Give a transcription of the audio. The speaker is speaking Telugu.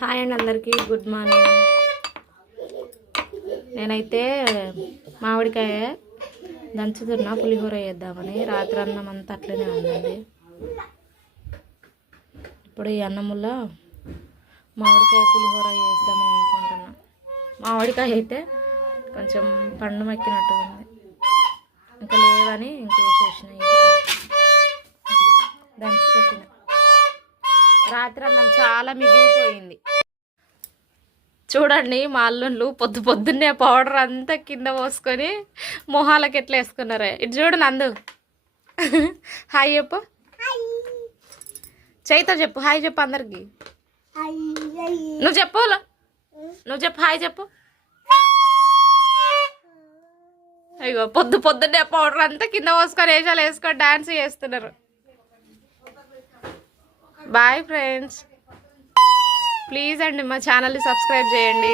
హాయ్ అండి అందరికీ గుడ్ మార్నింగ్. నేనైతే మామిడికాయ దంచుతున్నా పులిహోర చేద్దామని. రాత్రి అన్నం అంతా అట్లనే ఉందండి. ఇప్పుడు ఈ అన్నములో మామిడికాయ పులిహోర చేద్దామని అనుకుంటున్నా. మామిడికాయ అయితే కొంచెం పండు మక్కినట్టుగా ఉంది, ఇంకా లేవని ఇంకేసేసిన. దంచి పెట్టిన రాత్రి అన్నం చాలా మిగిలిపోయింది. చూడండి మా అల్లుళ్ళు పొద్దున్నే పౌడర్ అంతా కింద పోసుకొని మొహాలకి ఎట్లా వేసుకున్నారే. ఇటు చూడు నందు. హాయ్ చెప్పు, చైతో చెప్పు, హాయ్ చెప్పు అందరికి. నువ్వు చెప్పు, హాయ్ చెప్పు. అయ్యో పొద్దున్నే పౌడర్ అంతా కింద పోసుకొని వేసాలు వేసుకొని డాన్స్ చేస్తున్నారు. బాయ్ ఫ్రెండ్స్, ప్లీజ్ అండి మా ఛానల్ని సబ్స్క్రైబ్ చేయండి.